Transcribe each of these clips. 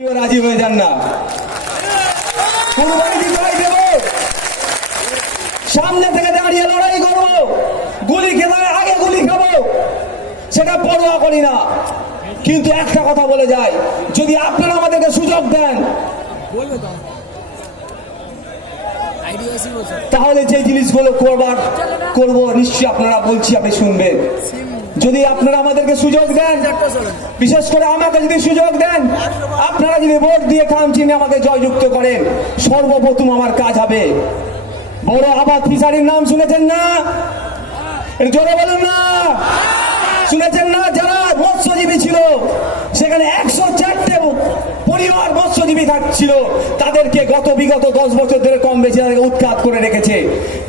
রাজি হয়ে যান না। কুরবানি দিতে দেব, সামনে থেকে দাঁড়িয়ে লড়াই করবো, গুলি খেলে আগে গুলি খাবো, সেটা পরোয়া করি না। কিন্তু একটা কথা বলে যায়, যদি আপনারা আমাদেরকে সুযোগ দেন তাহলে যে জিনিসগুলো করবো নিশ্চয়ই আপনারা বলছি আপনি শুনবেন। যদি আপনারা আমাদেরকে সুযোগ দেন, বিশেষ করে আমাকে যদি সুযোগ দেন, আপনারা যদি ভোট দিয়ে কাম চিহ্নে আমাকে জয়যুক্ত করেন, সর্বপ্রথম আমার কাজ হবে বড় আবাদ ফিশারির নাম শুনেছেন না? জোরে বলুন না। শুনেছেন না? যারা মৎস্যজীবী ছিল সেখানে 104টে পরিবার মৎস্যজীবী থাকছিল, তাদেরকে বিগত 10 বছর ধরে কম বেশি উৎখাত করে রেখেছে।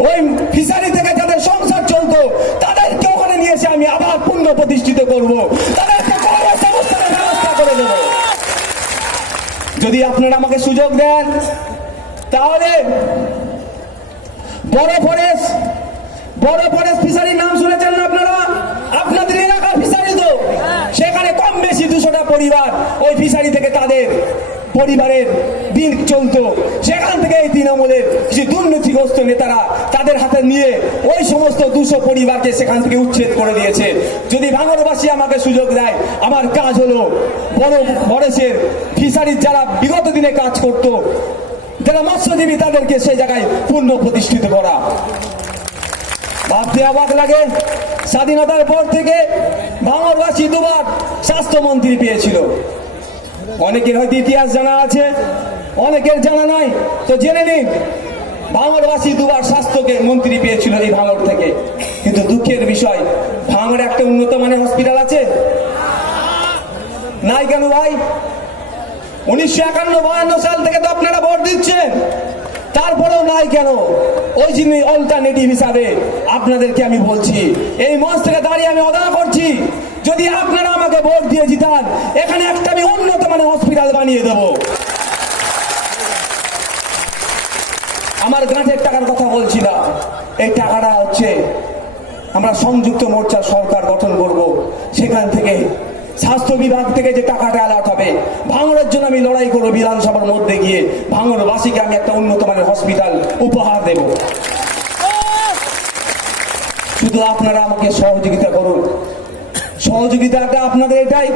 ওই ফিশারি থেকে যাদের সংসার চলতো তাদেরকে ওখানে নিয়ে এসে আমি আবার পুনঃ প্রতিষ্ঠিত করব, তাদেরকে কর্মসংস্থানের ব্যবস্থা করে দেব। যদি আপনারা আমাকে সুযোগ দেন তাহলে বড় ফরেস্ট ফিশারির নাম শুনেছেন না আপনারা? আপনাদের এলাকার ফিশারি তো, সেখানে কম বেশি 200টা পরিবার ওই ফিশারি থেকে তাদের পরিবারের দিন চলতো। সেখান থেকে এই তৃণমূলের কিছু দুর্নীতিগ্রস্ত নেতারা তাদের হাতে নিয়ে ওই সমস্ত 200 পরিবারকে সেখান থেকে উচ্ছেদ করে দিয়েছে। যদি ভাঙড়বাসী আমাকে সুযোগ দেয়, আমার কাজ হলো বড় ফরেস্টের ফিশারির যারা বিগত দিনে কাজ করত, যারা মৎস্যজীবী, তাদেরকে সেই জায়গায় পুনঃ প্রতিষ্ঠিত করা। ভাবতে অবাক লাগে, স্বাধীনতার পর থেকে ভাঙড়বাসী 2বার স্বাস্থ্যমন্ত্রী পেয়েছিল। অনেকের হয়তো ইতিহাস জানা আছে, অনেকের জানা নাই, তো জেনে নিন। ভাঙড়বাসী 2বার স্বাস্থ্যকে মন্ত্রী পেয়েছিল এই ভাঙড় থেকে। কিন্তু দুঃখের বিষয়, ভাঙড়ে একটা উন্নত মানের হসপিটাল আছে নাই কেন ভাই? 1951-52 সাল থেকে তো আপনারা ভোট দিচ্ছেন, তারপরেও নাই কেন? ওই জন্য অল্টারনেটিভ হিসাবে আপনাদেরকে আমি বলছি, এই মঞ্চ থেকে দাঁড়িয়ে আমি অদা করছি, যদি আপনারা আমাকে ভোট দিয়ে জিতান, এখানে একটা আমি উন্নত মানের হসপিটাল বানিয়ে দেব। আমার গাঁটের টাকার কথা বলছি না, এই টাকাটা হচ্ছে আমরা সংযুক্ত মোর্চার সরকার গঠন করব, সেখান থেকে স্বাস্থ্য বিভাগ থেকে যে টাকাটা অ্যালাট হবে, ভাঙড়ের জন্য আমি লড়াই করবো। বিধানসভার মধ্যে গিয়ে ভাঙড়বাসীকে আমি একটা উন্নত মানের হসপিটাল উপহার দেব। শুধু আপনারা আমাকে সহযোগিতা করুন। সহযোগিতাটা আপনাদের এটাই,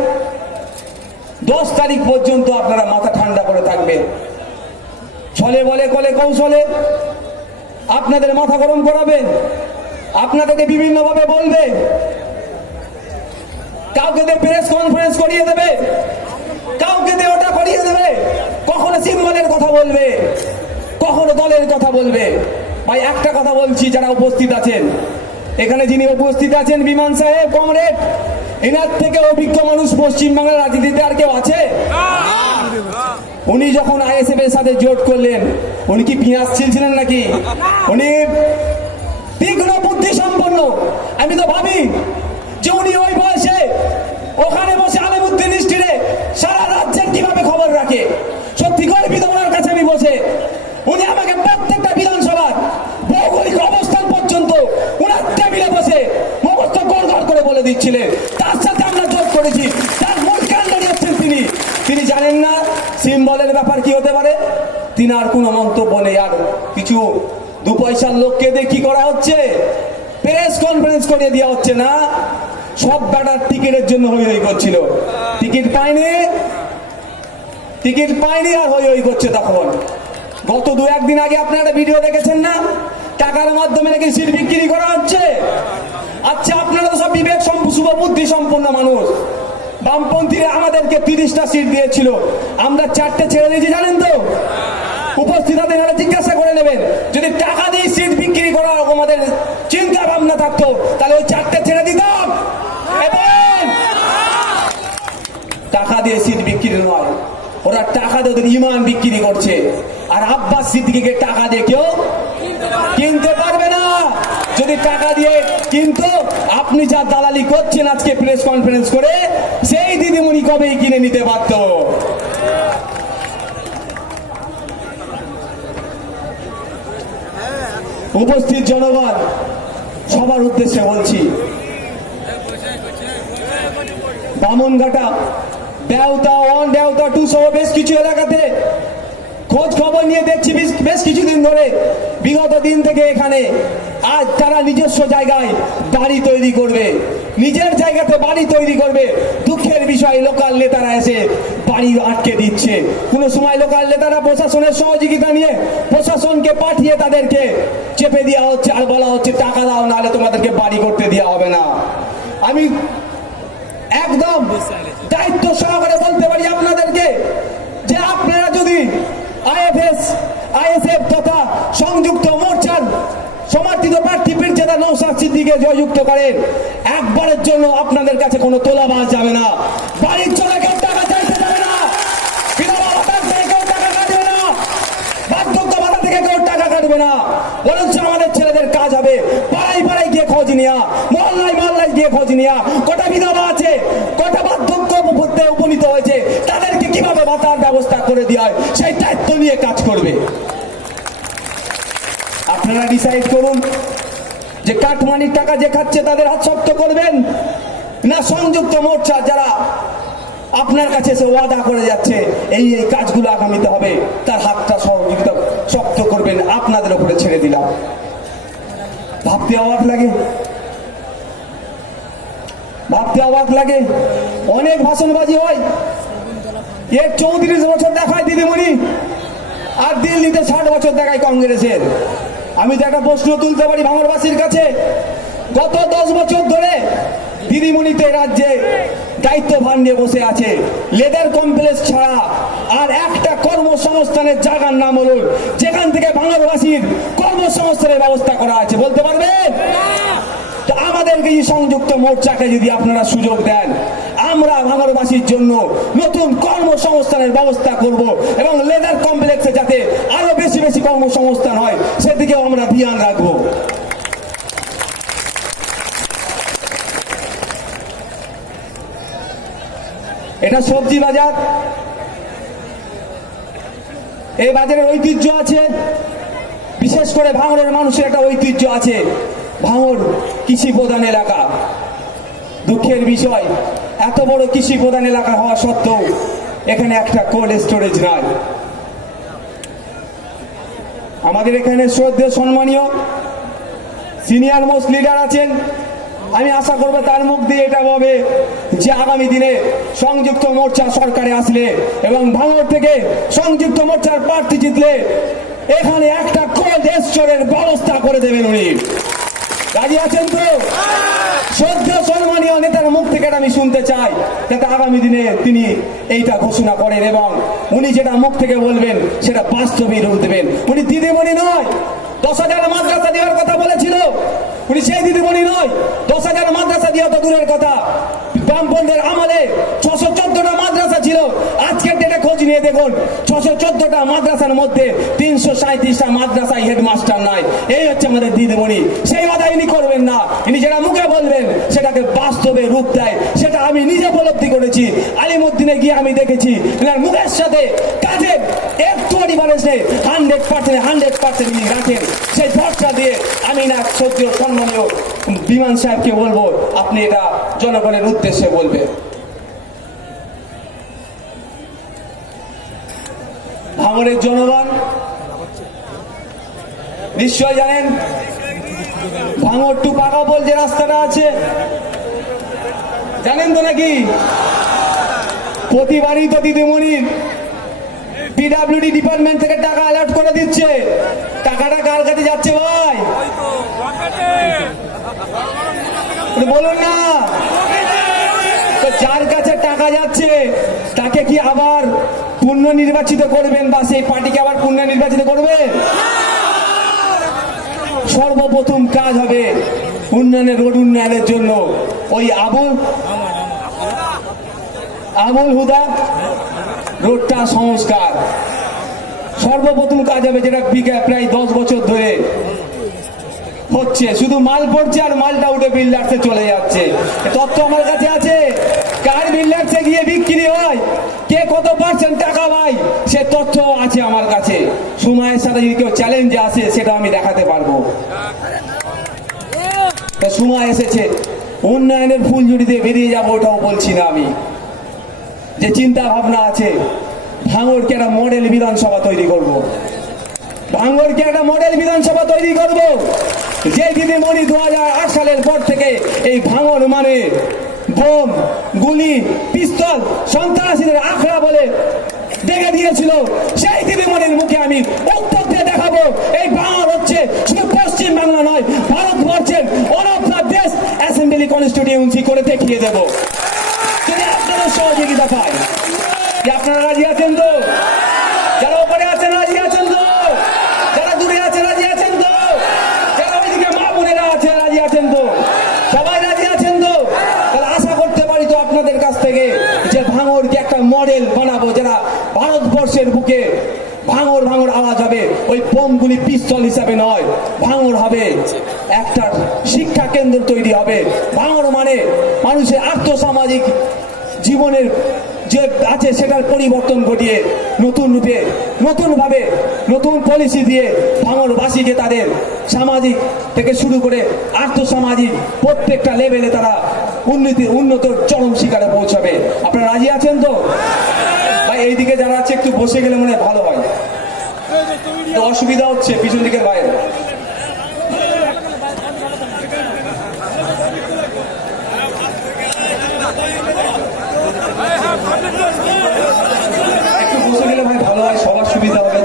10 তারিখ পর্যন্ত আপনারা মাথা ঠান্ডা করে থাকবেন। ছলে বলে কলে কৌশলে আপনাদের মাথা গরম করাবেন, আপনাদেরকে বিভিন্ন ভাবে বলবে, কাউকে দিয়ে প্রেস কনফারেন্স করিয়ে দেবে, কাউকে দিয়ে ওটা করিয়ে দেবে, কখনো সিম্বলের কথা বলবে, কখনো দলের কথা বলবে। ভাই একটা কথা বলছি, যারা উপস্থিত আছেন এখানে, যিনি উপস্থিত আছেন বিমান সাহেব, কমরেড, এনার থেকে অভিজ্ঞ মানুষ পশ্চিমবাংলার রাজনীতিতে আর কেউ আছে? উনি যখন আইএসএফ এর সাথে জোট করলেন, উনি কি পিঁয়াজ ছিলছিলেন নাকি? উনি তীক্ষ্ণ বুদ্ধি সম্পন্ন। আমি তো ভাবি যে উনি ওই বয়সে ওখানে বসে আলিমুদ্দিন স্ট্রিটে সারা রাজ্যের কিভাবে খবর রাখে। সত্যি গর্বিত ওনার কাছে আমি বসে। উনি আমাকে প্রত্যেকটা বিধানসভার ভৌগোলিক অবস্থান পর্যন্ত ওনার টেবিলে বসে মুখস্থ গড়গড় করে বলে দিচ্ছিলেন। তার সাথে আমরা যোগ করেছি, তার মূল কাণ্ডারি হচ্ছেন তিনি জানেন না সিম্বলের ব্যাপার কি হতে পারে। তিনি আর কোনো মন্তব্য নেই। আর কিছু 2 পয়সার লোককে দিয়ে কি করা হচ্ছে? প্রেস কনফারেন্স করে দেওয়া হচ্ছে না। সব ব্যাটার টিকিটের জন্য হই হই করছিল, টিকিট পায়নি আর হই হই করছে। তখন গত 2-1 দিন আগে আপনারা একটা ভিডিও দেখেছেন না? টাকার মাধ্যমে নাকি সিট বিক্রি করা হচ্ছে। আচ্ছা, আপনারা তো সব বিবেক শুভ বুদ্ধি সম্পন্ন মানুষ। বামপন্থীরা আমাদেরকে 30টা সিট দিয়েছিল, আমরা 4টে ছেড়ে দিয়েছি, জানেন তো? উপস্থিত এখানে জিজ্ঞাসা করে নেবেন, যদি টাকা দিয়ে সিট বিক্রি করা আমাদের চিন্তা ভাবনা থাকতো তাহলে ওই 4টে ছেড়ে দিতাম। টাকা দিয়ে সিট বিক্রি নয়, ওরা টাকা দিয়ে ওদের ইমান বিক্রি করছে। আর আব্বাস সিদ্দিকীকে টাকা দিয়ে কেউ কিনতে পারবে না। যদি টাকা দিয়ে কিন্তু আপনি যা দালালি করছেন আজকে প্রেস কনফারেন্স করে, সেই দিদিমণি কবেই কিনে নিতে পারত। উপস্থিত জনগণ, সবার উদ্দেশ্যে বলছি, বামনঘাটা দেওতা 1, দেওতা 2 সহ বেশ কিছু এলাকাতে খোঁজ খবর নিয়ে দেখছি বেশ কিছুদিন ধরে বিগত দিন থেকে এখানে আজ তারা নিজস্ব জায়গায় বাড়ি তৈরি করবে, নিজের জায়গাতে বাড়ি তৈরি করবে। দুঃখের বিষয় লোকাল নেতারা এসে বাড়ি আটকে দিচ্ছে। কোনো সময় লোকাল নেতারা প্রশাসনের সহযোগিতা নিয়ে প্রশাসনকে পাঠিয়ে তাদেরকে চেপে দেওয়া হচ্ছে আর বলা হচ্ছে টাকা দাও, নাহলে তোমাদেরকে বাড়ি করতে দেওয়া হবে না। আমি একদম দায়িত্ব সহকারে বলতে পারি আপনাদেরকে যে আপনারা যদি আইএসএফ তথা সংযুক্ত মোর্চার সমর্থিত প্রার্থী পীরজাদা নওশাদ সিদ্দিকীকে জয়যুক্ত করেন, একবারের জন্য আপনাদের কাছে কোনো তোলাবাজ যাবে না। বাড়ির জন্য কেউ টাকা চাইতে যাবে না, বিধবা ভাতার থেকে কেউ টাকা কাটবে না, বার্ধক্য ভাতা থেকে কেউ টাকা কাটবে না। বরঞ্চ আমাদের ছেলেদের কাজ হবে পাড়ায় পাড়ায় গিয়ে খোঁজ নেওয়া, মহল্লায় মহল্লায় গিয়ে খোঁজ নেওয়া, কটা বিধবা আছে, কটা বার্ধক্য উপনীত হয়েছে, তাদেরকে কিভাবে ভাতার ব্যবস্থা করে দেওয়া হয় সেই দায়িত্ব নিয়ে কাজ করবে। আপনারা ডিসাইড করুন যে কাটমানির টাকা যে খাচ্ছে তাদের হাত শক্ত করবেন, না সংযুক্ত মোর্চা যারা আপনার কাছে এসে ওয়াদা করে যাচ্ছে এই এই কাজগুলো আগামীতে হবে, তার হাতটা সহযোগিতা শক্ত করবেন। আপনাদের উপরে ছেড়ে দিলাম। ভাবতে অবাক লাগে, ভাবতে অবাক লাগে। অনেক ভাষণবাজি হয়, এর 34 বছর দেখায় দিদিমণি, আর দিল্লিতে 60 বছর দেখায় কংগ্রেসের। আমি তো একটা প্রশ্ন তুলতে পারি ভাঙড়বাসীর কাছে, গত 10 বছর ধরে দিদিমণিতে রাজ্যে দায়িত্বভার নিয়ে বসে আছে, লেদার কমপ্লেক্স ছাড়া আর একটা কর্মসংস্থানের জায়গার নাম হল যেখান থেকে ভাঙড়বাসীর কর্মসংস্থানের ব্যবস্থা করা আছে, বলতে পারবেন? আমাদেরকে এই সংযুক্ত মোর্চাকে যদি আপনারা সুযোগ দেন, আমরা ভাঙড়বাসীর জন্য নতুন কর্মসংস্থানের ব্যবস্থা করব এবং লেদার কমপ্লেক্সে যাতে আরো বেশি বেশি কর্মসংস্থান হয় সেদিকেও আমরা ধ্যান রাখবো। এটা সবজি বাজার, এই বাজারের ঐতিহ্য আছে, বিশেষ করে ভাঙড়ের মানুষের একটা ঐতিহ্য আছে। ভাঙড় কৃষি প্রধান এলাকা। দুঃখের বিষয়, এত বড় কৃষি প্রধান এলাকা হওয়া সত্ত্বেও এখানে একটা কোল্ড স্টোরেজ নাই। আমাদের এখানে শ্রদ্ধেয় সম্মানীয় সিনিয়র মোস্ট লিডার আছেন, আমি আশা করবো তার মুখ দিয়ে এটা বলবে যে আগামী দিনে সংযুক্ত মোর্চা সরকারে আসলে এবং ভাঙড় থেকে সংযুক্ত মোর্চার প্রার্থী জিতলে এখানে একটা কোল্ড স্টোরের ব্যবস্থা করে দেবেন উনি। রাজি আছেন তো? শ্রদ্ধেয় সম্মানীয় নেতার মুখ থেকে আমি শুনতে চাই যাতে আগামী দিনে তিনি এইটা ঘোষণা করেন এবং উনি যেটা মুখ থেকে বলবেন সেটা বাস্তবে রূপ দেবেন। উনি দিদিমণি নয়, 10,000 মাদ্রাসা দেওয়ার কথা বলেছিল, উনি সেই দিদিমণি নয়। 10,000 মাদ্রাসা দেওয়া তো দূরের কথা, বামপন্থের আমলে 614টা মাদ্রাসা ছিল। আজকের ডেটে খোঁজ নিয়ে দেখুন 614টা মাদ্রাসার মধ্যে 337টা মাদ্রাসায় হেডমাস্টার নাই। এই হচ্ছে আমাদের দিদিমণি। সেই কথা ইনি করবেন না, ইনি যেটা মুখে বলবেন সেটাকে বাস্তবে রূপ দেয়, সেটা আমি নিজে উপলব্ধি করেছি। আলিমুদ্দিনে গিয়ে আমি দেখেছি এনার মুখের সাথে কাজের একটু ডিফারেন্স নেই, 100% ইনি রাখেন। সেই ভরসা দিয়ে আমি না শ্রদ্ধেয় সম্মানীয় বিমান সাহেবকে বলবো আপনি এটা জনগণের উদ্দেশ্যে বলবেন। ভাঙড়ের জনগণ নিশ্চয় জানেন ভাঙড় টু পাকাপোল যে রাস্তাটা আছে জানেন তো নাকি? প্রতিবারই তো দিদিমণির পিডব্লিউডি ডিপার্টমেন্ট থেকে টাকা অ্যালার্ট করে দিচ্ছে। টাকাটা কার কাছে যাচ্ছে ভাই বলুন না? তো যার কাছে টাকা যাচ্ছে তাকে কি আবার পুনর্নির্বাচিত করবেন বা সেই পার্টিকে আবার পুনর্নির্বাচিত করবেন? সর্বপ্রথম কাজ হবে উন্নয়নের, রোড উন্নয়নের জন্য ওই আবুল হুদা রোডটা সংস্কার সর্বপ্রথম কাজ হবে, যেটা প্রায় 10 বছর ধরে হচ্ছে। শুধু মাল পড়ছে আর মালটা উঠে বিল্ডার্সে চলে যাচ্ছে। তথ্য আমার কাছে আছে, কার বিল্ডার্সে গিয়ে বিক্রি হয়, কে কত পার্সেন্ট টাকা পায়, সে তথ্য আছে আমার কাছে। সময়ের সাথে যদি কেউ চ্যালেঞ্জে আসে সেটা আমি দেখাতে পারবো। তো সময় এসেছে উন্নয়নের ফুলঝুড়ি দিয়ে বেরিয়ে যাবো, ওটাও বলছি না আমি। যে চিন্তা ভাবনা আছে ভাঙড়কে একটা মডেল বিধানসভা তৈরি করব। ভাঙড়কে একটা মডেল বিধানসভা তৈরি করব। যে দিদিমণি 2008 সালের পর থেকে এই ভাঙড় মানে বোম, গুলি, পিস্তল, সন্ত্রাসীদের আখড়া বলে দেখে দিয়েছিল, সেই দিদিমণির মুখে আমি উত্তর দিয়ে দেখাবো এই ভাঙড় হচ্ছে শুধু পশ্চিম বাংলা নয়, ভারতবর্ষের one of the best assembly constituency করে দেখিয়ে দেব যদি আপনাদের সহযোগিতা পায়। আপনারা রাজি আছেন তো? যারা ওপরে আছেন রাজি আছেন তো? যারা দূরে আছেন রাজি আছেন তো? যারা ওইদিকে মা বোনেরা আছেন রাজি আছেন তো? সবাই রাজি আছেন তো? তাহলে আশা করতে পারি তো আপনাদের কাছ থেকে যে ভাঙড়কে একটা মডেল বানাবো, যারা ভারতবর্ষের বুকে ভাঙড় ভাঙড় আওয়াজ হবে ওই বোমগুলি পিস্তল হিসাবে নয়। ভাঙড় হবে একটা শিক্ষা কেন্দ্র তৈরি হবে। ভাঙড় মানে মানুষের আর্থসামাজিক জীবনের যে আছে সেটার পরিবর্তন ঘটিয়ে নতুন রূপে, নতুনভাবে, নতুন পলিসি দিয়ে ভাঙড়বাসীকে তাদের সামাজিক থেকে শুরু করে আর্থসামাজিক প্রত্যেকটা লেভেলে তারা উন্নত চরম শিকারে পৌঁছাবে। আপনারা রাজি আছেন তো? ভাই এইদিকে যারা আছে একটু বসে গেলে মনে হয় ভালো হয়, অসুবিধা হচ্ছে পিছন দিকের বাইরে। একটু বসে গেলে ভাই ভালো হয়, সবার সুবিধা হবে।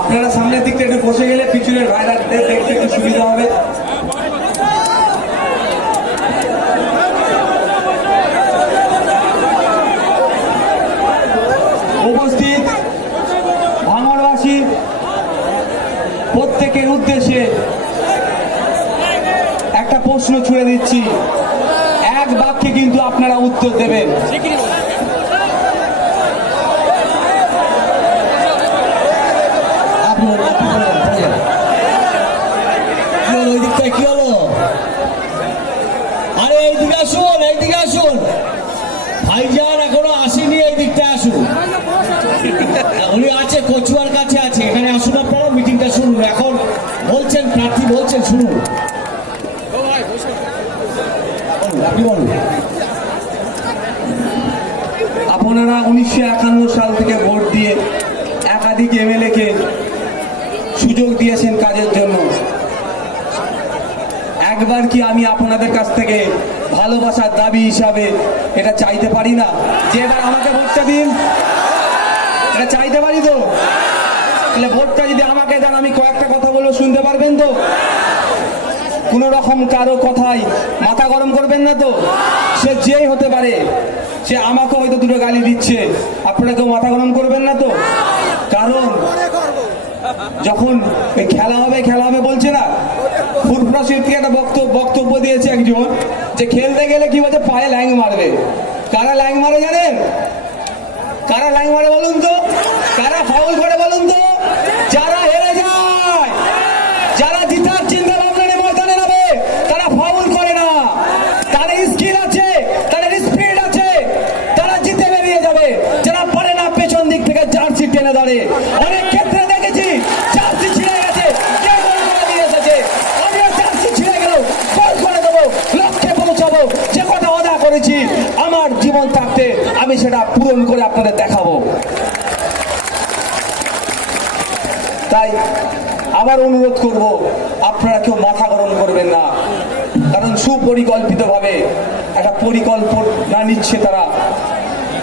আপনারা সামনের দিকটা একটু বসে গেলে পিছনের ভাইরাদের দেখতে একটু সুবিধা হবে। উপস্থিত ভাঙড়বাসী প্রত্যেকের উদ্দেশ্যে একটা প্রশ্ন ছুড়ে দিচ্ছি, এক বাক্যে কিন্তু আপনারা উত্তর দেবেন। কি হলো? আরে এইদিকে আসুন, এইদিকে আসুন, ভাইজান এখনো আসেনি, এই দিকটা আসুন। উনি আছে কচুয়ার কাছে আছে, এখানে আসুন, আপনারা মিটিংটা শুনুন। এখন বলছেন প্রার্থী বলছেন, শুনুন। আপনি বলুন। আপনারা 1951 সাল থেকে ভোট দিয়ে একাধিক এমএলএ কে সুযোগ দিয়েছেন কাজের জন্য। একবার কি আমি আপনাদের কাছ থেকে ভালোবাসার দাবি হিসাবে এটা চাইতে পারি না যে এবার আমাকে ভোটটা দিন? এটা চাইতে পারি তো? তাহলে ভোটটা যদি আমাকে দেন আমি কয়েকটা কথা বলে শুনতে পারবেন তো? কোন রকম কারো কথাই মাথা গরম করবেন না তো? সে যেই হতে পারে, সে আমাকে হয়তো দুটো গালি দিচ্ছে, আপনারা কেউ মাথা গরম করবেন না তো? কারণ যখন খেলা হবে বলছে না, ফুরফুরা শরীফ থেকে একটা বক্তব্য দিয়েছে একজন, যে খেলতে গেলে কি বলছে, পায়ে ল্যাং মারবে। কারা ল্যাং মারে জানেন? কারা ল্যাং মারে বলুন তো? কারা ফাউল করে বলুন তো? যারা হেরে যায়, যারা জিতার চিন্তা ভাবনা নিয়ে ময়দানে নামে, তারা ফাউল করে না। তাদের স্কিল আছে, তাদের স্পিড আছে, তারা জিতে বেরিয়ে যাবে। যারা পারে না পেছন দিক থেকে জার্সি টেনে ধরে। অনেক ক্ষেত্রে দেখেছি জার্সি ছিঁড়ে গেছে, কে গোল করে দিয়ে এসেছে, আমিও জার্সি ছিঁড়ে গেল গোল করে দেবো, লক্ষ্যে পৌঁছাবো। যে কথা ওয়াদা করেছি আমার জীবন থাকতে আমি সেটা পূরণ করে আপনাদের দেখাবো। তাই আবার অনুরোধ করব, আপনারা কেউ মাথা গরম করবেন না। কারণ সুপরিকল্পিতভাবে একটা পরিকল্পনা নিচ্ছে তারা,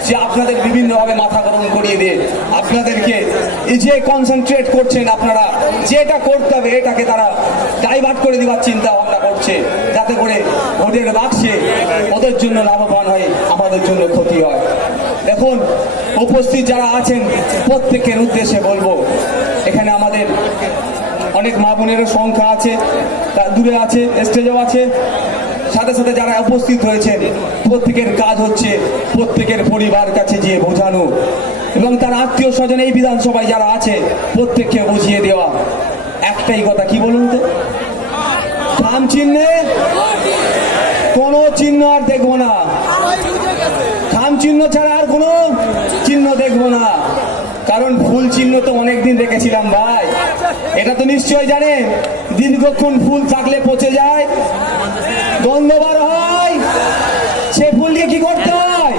সে আপনাদের বিভিন্নভাবে মাথা গরম করিয়ে দিয়ে আপনাদেরকে এই যে কনসেন্ট্রেট করছেন আপনারা, যেটা করতে হবে এটাকে তারা ডাইভার্ট করে দেওয়ার চিন্তা ভাবনা করছে, যাতে করে ভোটের বাক্সে ওদের জন্য লাভবান হয়, আমাদের জন্য ক্ষতি হয়। দেখুন, উপস্থিত যারা আছেন প্রত্যেকের উদ্দেশ্যে বলবো, এখানে আমাদের অনেক মা বোনেরও সংখ্যা আছে, দূরে আছে, স্টেজেও আছে, সাথে সাথে যারা উপস্থিত হয়েছেন প্রত্যেকের কাজ হচ্ছে প্রত্যেকের পরিবার কাছে গিয়ে বোঝানো এবং তার আত্মীয় স্বজন এই বিধানসভায় যারা আছে প্রত্যেককে বুঝিয়ে দেওয়া একটাই কথা, কি বলুন তো, খাম চিহ্নে কোনো চিহ্ন আর দেখবো না, খাম চিহ্ন ছাড়া আর কোনো চিহ্ন দেখবো না। কারণ ফুল চিহ্ন তো অনেকদিন রেখেছিলাম ভাই, এটা তো নিশ্চয় জানেন, দীর্ঘক্ষণ ফুল থাকলে পচে যায়, গন্ধ বার হয়, সে ফুলকে কি করতে হয়,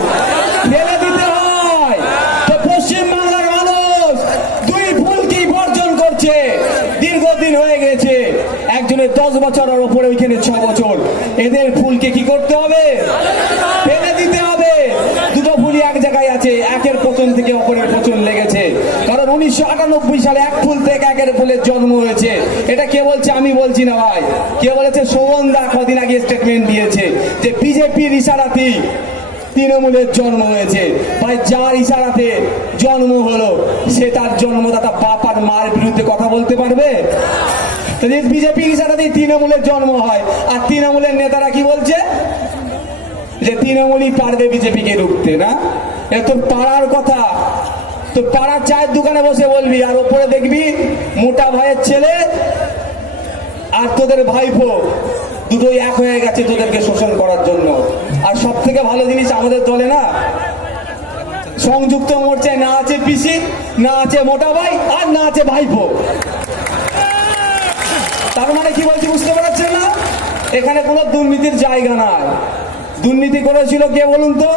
ফেলে দিতে হয়। তো পশ্চিমবাংলার মানুষ দুই ফুলকেই বর্জন করছে, দীর্ঘদিন হয়ে গেছে, একজনের 10 বছরের ওপরে, ওইখানে 6 বছর, এদের ফুলকে কি করতে হবে, ফেলে দিতে হবে। দুটো ফুলই এক জায়গায় আছে, একের পচন থেকে অপরের পচন লেগেছে, কারণ 1998 সালে এক ফুল থেকে একের ফুলের জন্ম হয়েছে। এটা কে বলছে, আমি বলছি না ভাই, কে বলেছে, শোভন দা কদিন আগে স্টেটমেন্ট দিয়েছে যে বিজেপির ইশারাতেই তৃণমূলের জন্ম হয়েছে। ভাই, যার ইশারাতে জন্ম হলো সে তার জন্মদাতা বাপ আর মার বিরুদ্ধে কথা বলতে পারবে? বিজেপি ইশারাতেই তৃণমূলের জন্ম হয়, আর তৃণমূলের নেতারা কি বলছে, যে তৃণমূলই পারবে বিজেপিকে রুখতে। না, এটা তোর পাড়ার কথা, তো পাড়ার চায়ের দোকানে বসে বলবি, আর ওপরে দেখবি মোটা ভাইয়ের ছেলে আর তোদের ভাইপো দুটোই এক হয়ে গেছে তোদেরকে শোষণ করার জন্য। আর সব থেকে ভালো জিনিস আমাদের দলে না, সংযুক্ত মোর্চায় না আছে পিসি, না আছে মোটা ভাই, আর না আছে ভাইপো। তার মানে কি বলছি বুঝতে পারছেন না? এখানে কোনো দুর্নীতির জায়গা নাই। দুর্নীতি করেছিল কে বলুন তো?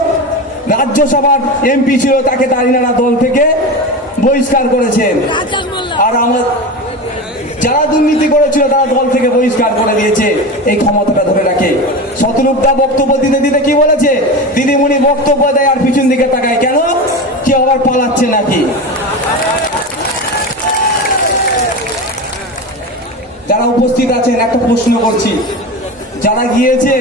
রাজ্যসভার এমপি ছিল, তাকে তারিনারা দল থেকে বহিষ্কার করেছেন। আর আমরা যারা দুর্নীতি করেছিল তারা দল থেকে বহিষ্কার করে দিয়েছে, এই ক্ষমতাটা ধরে রাখে। শতরূপদা বক্তব্য দিতে দিতে কি বলেছে, দিদিমণি বক্তব্য দেয় আর পিছন দিকে তাকায়, কেন, কি আবার পালাচ্ছে নাকি? যারা উপস্থিত আছেন একটা প্রশ্ন করছি, যারা গিয়েছে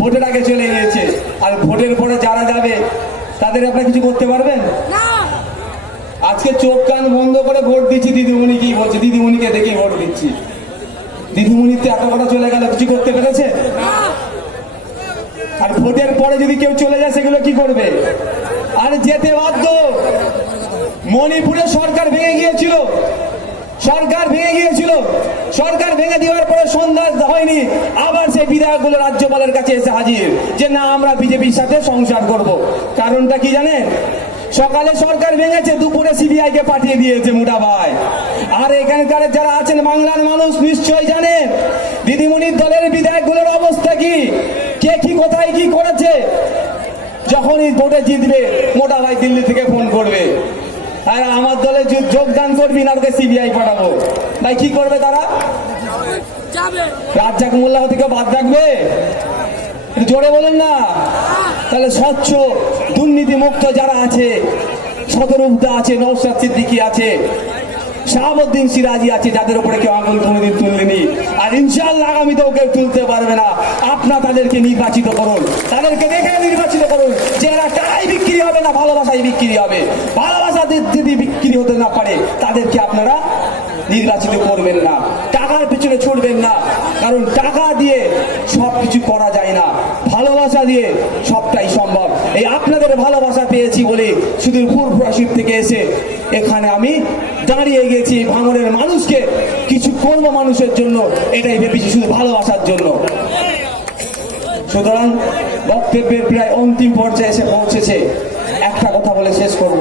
ভোটের আগে চলে গিয়েছে, আর ভোটের পরে যারা যাবে তাদের আপনারা কিছু করতে পারবেন? আজকে চোখ কান বন্ধ করে ভোট দিচ্ছি, দিদিমণি কি বলছে, দিদিমণিকে দেখে ভোট দিচ্ছি। দিদিমণির তো এত কথা চলে গেল, কিছু করতে পেরেছে? আর ভোটের পরে যদি কেউ চলে যায় সেগুলো কি করবে? আর যেতে বাধ্য। মণিপুরে সরকার ভেঙে গিয়েছিল, সরকার ভেঙে গিয়েছিল, সরকার ভেঙে দেওয়ার পরে সন্ধ্যা হয়নি, আবার সেই বিধায়কগুলো রাজ্যপালের কাছে এসে হাজির যে না, আমরা বিজেপির সাথে সংসার করব। কারণটা কি জানেন? সকালে সরকার ভেঙেছে, দুপুরে সিবিআই কে পাঠিয়ে দিয়েছে মোটা ভাই। আর এখানকার যারা আছেন বাংলার মানুষ নিশ্চয় জানেন দিদিমণির দলের বিধায়কগুলোর অবস্থা কি, কে কি কোথায় কি করেছে। যখনই ভোটে জিতবে মোটা ভাই দিল্লি থেকে ফোন করবে, আর আমার দলে যোগদান করবি না, তোকে সিবিআই পাঠাবো। তাই কি করবে তারা? রাজ্জাক মোল্লা থেকে বাদ রাখবে? জোরে বলেন না। তাহলে স্বচ্ছ দুর্নীতি মুক্ত যারা আছে, শতরূপদা আছে, নওশাদ সিদ্দিকী আছে, শাহাবুদ্দিন সিরাজি আছে, যাদের উপরে কেউ আঙুল কোনোদিন তুললেনি, আর ইনশাআল্লাহ আগামীতেও কেউ তুলতে পারবে না। আপনারা তাদেরকে নির্বাচিত করুন, তাদেরকে দেখে নির্বাচিত করুন, যে এরা টাকাই বিক্রি হবে না, ভালোবাসায় বিক্রি হবে। ভালোবাসা যদি বিক্রি হতে না পারে তাদেরকে আপনারা নির্বাচিত করবেন না, টাকার পিছনে ছুটবেন না, কারণ টাকা দিয়ে সবকিছু করা যায় না, ভালোবাসা দিয়ে সবটাই সম্ভব। এই আপনাদের ভালোবাসা পেয়েছি বলে শুধু ফুরফুরাশিব থেকে এসে এখানে আমি দাঁড়িয়ে গেছি, ভাঙনের মানুষকে কিছু করব মানুষের জন্য, এটাই ভেবেছি, শুধু ভালোবাসার জন্য। সুতরাং বক্তব্যের প্রায় অন্তিম পর্যায়ে এসে পৌঁছেছে, একটা কথা বলে শেষ করব।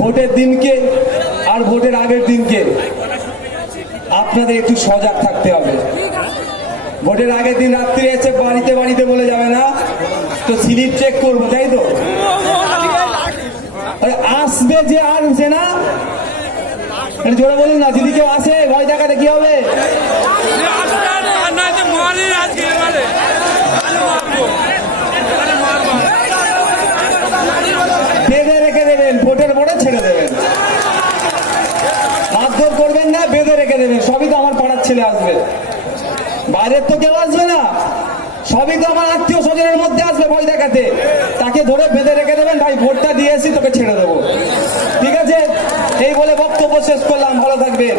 ভোটের দিনকে আর ভোটের আগের দিনকে আপনাদের একটু সজাগ থাকতে হবে। ভোটের আগের দিন রাত্রি এসে বাড়িতে বাড়িতে বলে যাবে না তো স্লিপ চেক করবো, তাই তো? আসবে যে আর সে না, জোরে বলুন না, যদি কেউ আসে দেখাতে কি হবে? বেঁধে রেখে দেবেন, ভোটের পরে ছেড়ে দেবেন, মারধর করবেন না, বেঁধে রেখে দেবেন। সবই তো আমার পাড়ার ছেলে আসবে, বাইরের তো কেউ আসবে না, সবই তো আমার আত্মীয় স্বজনের মধ্যে আসবে ভয় দেখাতে। তাকে ধরে বেঁধে রেখে দেবেন, ভাই ভোটটা দিয়ে এসি তোকে ছেড়ে দেবো, ঠিক আছে? এই বলে বক্তব্য শেষ করলাম, ভালো থাকবেন।